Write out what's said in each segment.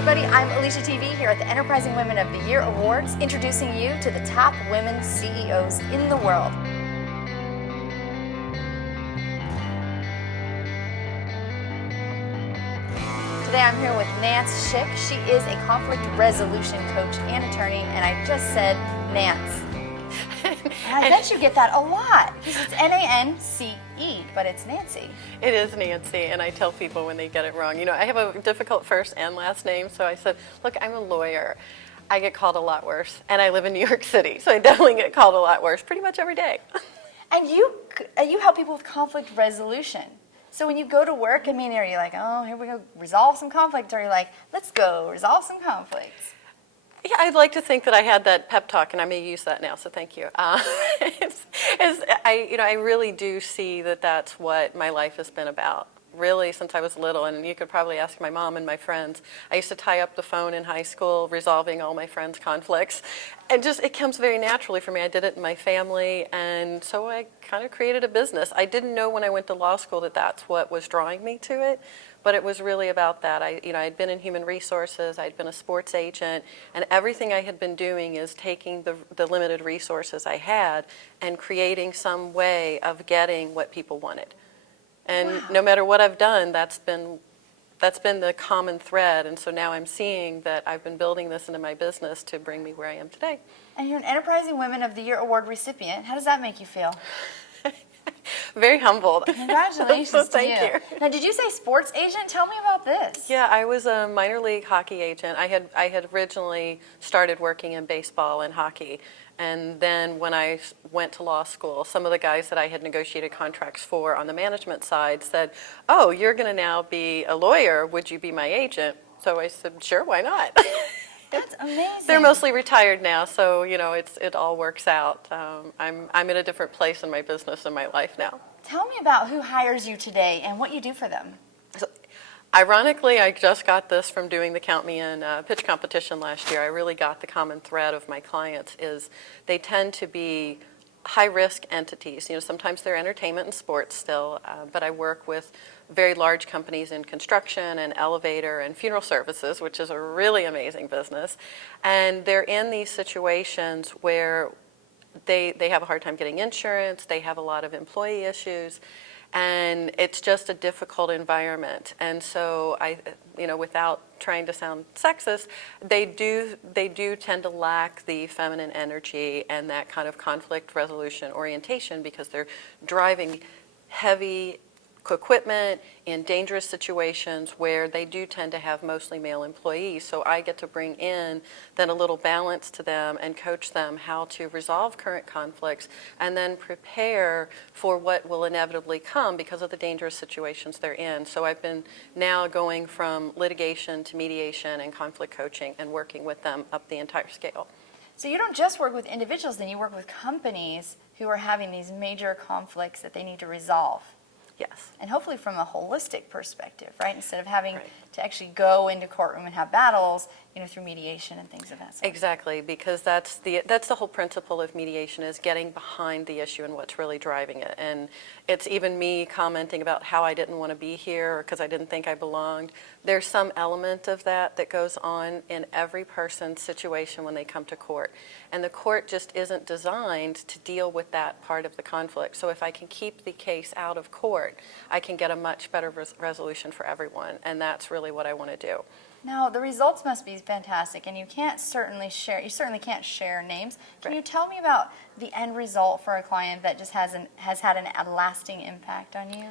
everybody. I'm Alisha TV here at the Enterprising Women of the Year Awards, introducing you to the top women CEOs in the world. Today I'm here with Nance Schick. She is a conflict resolution coach and attorney, and I just said Nance. And I bet you get that a lot, because it's N-A-N-C-E, but it's Nancy. It is Nancy, and I tell people when they get it wrong. You know, I have a difficult first and last name, so I said, look, I'm a lawyer. I get called a lot worse, and I live in New York City, so I definitely get called a lot worse pretty much every day. And you help people with conflict resolution. So when you go to work, I mean, are you like, oh, here we go, resolve some conflict, or are you like, let's go, resolve some conflicts? Yeah, I'd like to think that I had that pep talk, and I may use that now, so thank you. I really do see that that's what my life has been about, really, since I was little. And you could probably ask my mom and my friends. I used to tie up the phone in high school, resolving all my friends' conflicts. And just, it comes very naturally for me. I did it in my family, and so I kind of created a business. I didn't know when I went to law school that that's what was drawing me to it. But it was really about that. I'd been in human resources, I'd been a sports agent, and everything I had been doing is taking the limited resources I had and creating some way of getting what people wanted. And wow. No matter what I've done, that's been the common thread. And so now I'm seeing that I've been building this into my business to bring me where I am today. And you're an Enterprising Women of the Year Award recipient. How does that make you feel? Very humbled. Congratulations Thank you. Now, did you say sports agent? Tell me about this. Yeah, I was a minor league hockey agent. I had originally started working in baseball and hockey, and then when I went to law school, some of the guys that I had negotiated contracts for on the management side said, "Oh, you're going to now be a lawyer. Would you be my agent?" So I said, "Sure, why not?" That's amazing. They're mostly retired now, so it all works out. I'm in a different place in my business and my life now. Tell me about who hires you today and what you do for them. So, ironically, I just got this from doing the Count Me In pitch competition last year. I really got the common thread of my clients is they tend to be high-risk entities. Sometimes they're entertainment and sports still, but I work with very large companies in construction and elevator and funeral services, which is a really amazing business. And they're in these situations where they have a hard time getting insurance, they have a lot of employee issues, and it's just a difficult environment. And so without trying to sound sexist, they do tend to lack the feminine energy and that kind of conflict resolution orientation because they're driving heavy equipment in dangerous situations where they do tend to have mostly male employees. So I get to bring in then a little balance to them and coach them how to resolve current conflicts and then prepare for what will inevitably come because of the dangerous situations they're in. So I've been now going from litigation to mediation and conflict coaching and working with them up the entire scale. So you don't just work with individuals, then you work with companies who are having these major conflicts that they need to resolve. Yes. And hopefully from a holistic perspective, right? Instead of having to actually go into courtroom and have battles, through mediation and things of that sort. Exactly, because that's the whole principle of mediation is getting behind the issue and what's really driving it. And it's even me commenting about how I didn't want to be here or because I didn't think I belonged. There's some element of that goes on in every person's situation when they come to court. And the court just isn't designed to deal with that part of the conflict. So if I can keep the case out of court, I can get a much better resolution for everyone. And that's really what I want to do. Now, the results must be fantastic, and you certainly can't share names. Can you tell me about the end result for a client that just has had a lasting impact on you?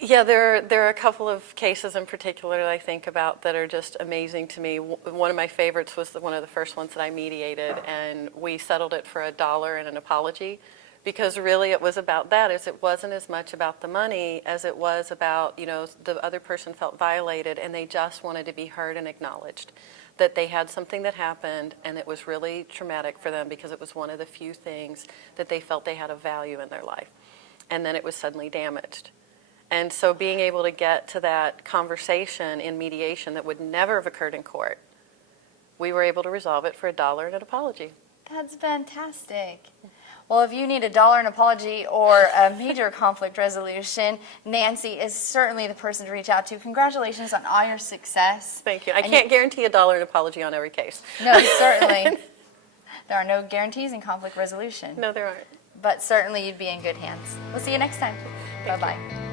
Yeah, there are a couple of cases in particular that I think about that are just amazing to me. One of my favorites was one of the first ones that I mediated, and we settled it for $1 and an apology. Because really it was about that, it wasn't as much about the money as it was about, the other person felt violated and they just wanted to be heard and acknowledged. That they had something that happened and it was really traumatic for them because it was one of the few things that they felt they had a value in their life. And then it was suddenly damaged. And so being able to get to that conversation in mediation that would never have occurred in court, we were able to resolve it for $1 and an apology. That's fantastic. Well, if you need $1 an apology or a major conflict resolution, Nancy is certainly the person to reach out to. Congratulations on all your success. Thank you. I can't guarantee $1 an apology on every case. No, certainly. There are no guarantees in conflict resolution. No, there aren't. But certainly you'd be in good hands. We'll see you next time. Bye-bye.